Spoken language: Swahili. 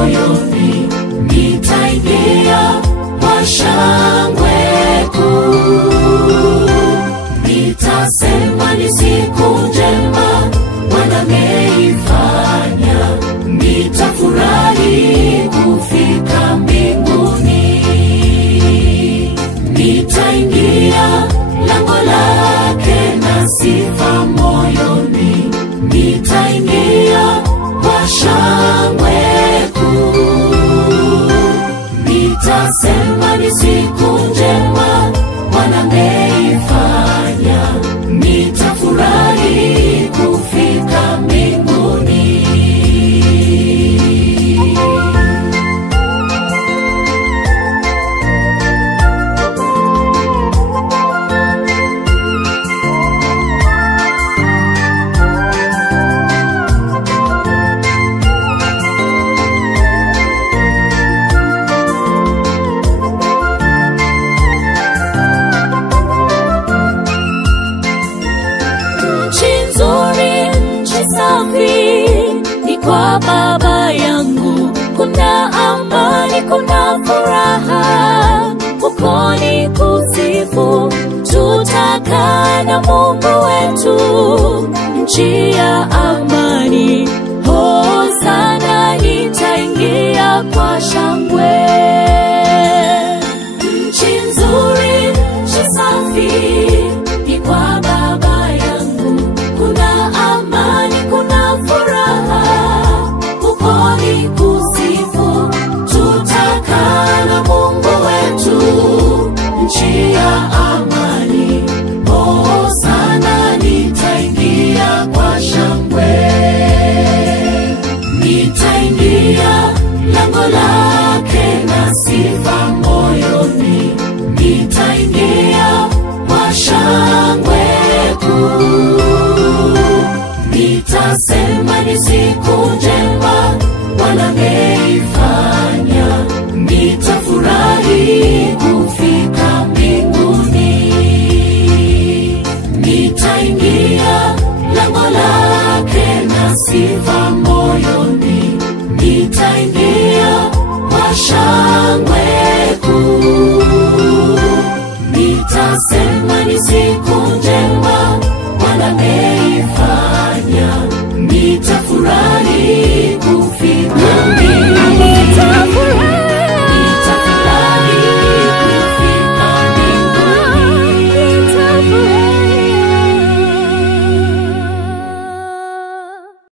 moyoni, nitaingia kwa shangwe kuu. Nitasema ni siku njema Bwana ameifanya, nitafurahi kufika mbinguni. Nitaingia lango lake na sifa moyoni, nitaingia kwa shangwe kuu. Nitasema ni siku njema Bwana ameifanya, nitafurahi kufika mbinguni. Kwa Baba yangu kuna amani, kuna furaha, huko ni kusifu. Tutakaa na Mungu wetu, nchi ya amani. Hosana, nitaingia kwa shangwe. Nchi nzuri, nchi safi, ni kwa Baba yangu kuna amani, kuna furaha, ni kusifu. Tutakaa na Mungu wetu, nchi ya amani. Hosana, nitaingia kwa shangwe. Nitaingia lango lake na sifa moyoni, nitaingia kwa shangwe kuu. Nitasema ni siku njema Bwana ameifanya, nitafurahi kufika mbinguni. Nitaingia lango lake na sifa moyoni, nitaingia kwa shangwe kuu. Nitasema ni siku njema Bwana